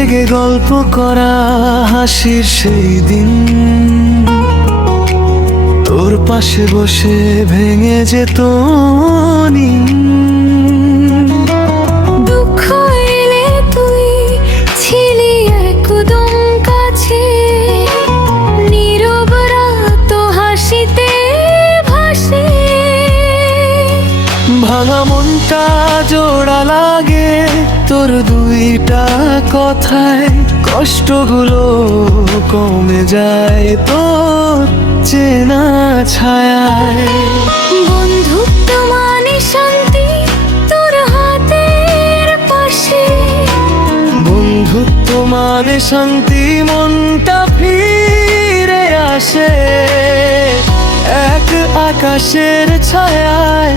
জেগে গল্প করা হাসির সেই দিন, তোর পাশে বসে ভেঙে যেত নিন। দুঃখ এলে তুই ছিলি একদম কাছে, নীরব রাত হাসিতে ভাসে। ভাঙা মনটা জোড়া লাগে তোর দুইটা কথায়, কষ্টগুলো কমে যায় তোর চেনা ছায়ায়। বন্ধুত্ব মানে শান্তি তোর হাতের পাশে, বন্ধুত্ব মানে শান্তি মনটা ফিরে আসে। এক আকাশের ছায়ায়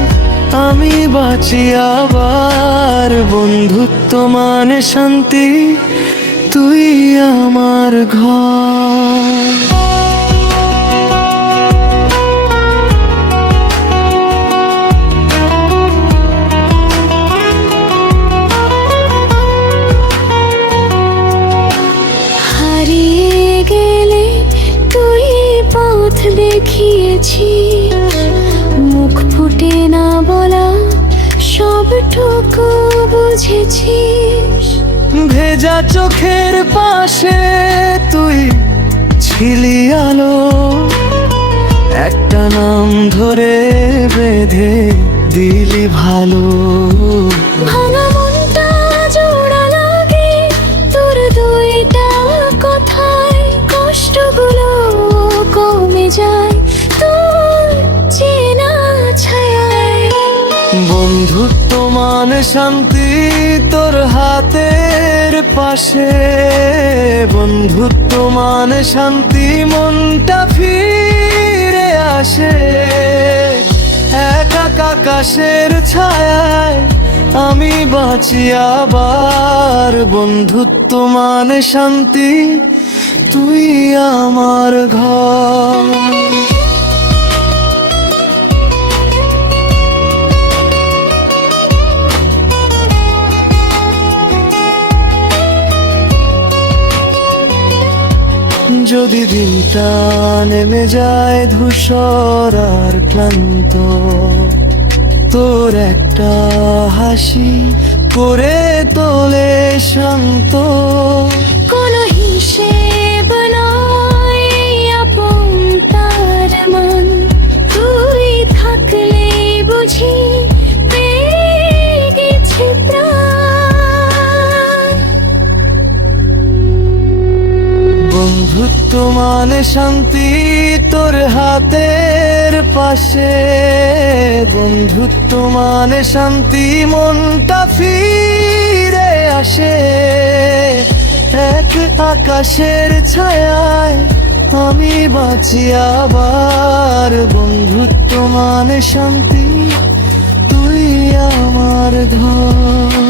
আমি বাঁচি আবার, বন্ধুত্ব মানে শান্তি তুই আমার ঘর। হারিয়ে গেলে তুই পথ দেখিয়েছিস, মুখ ফুটে না বলা সবটুকু বুঝেছিস। ভেজা চোখের পাশে তুই ছিলি আলো, একটা নাম ধরে বেঁধে দিলি ভালো। ভাঙা মনটা জোড়া লাগে তোর দুইটা কথায়, কষ্টগুলো কমে যায় তোর চেনা ছায়ায়। বন্ধুত্ব মানে শান্তি তোর হাতের পাশে, বন্ধুত্ব মানে শান্তি মনটা ফিরে আসে। এক আকাশের ছায়ায় আমি বাঁচি আবার, বন্ধুত্ব মানে শান্তি তুই আমার ঘর। যদি দিনটা নেমে যায় ধূসর আর ক্লান্ত, তোর একটা হাসি করে তোলে শান্ত। কোনো হিসেব নয় আপন তার মান, তুই থাকলে বুঝি পেয়ে গেছে প্রাণ। বন্ধুত্ব মানে শান্তি তোর হাতের পাশে, বন্ধুত্ব মানে শান্তি মনটা ফিরে আসে। এক আকাশের ছায়ায় আমি বাঁচি আবার, বন্ধুত্ব মানে শান্তি তুই আমার ঘর।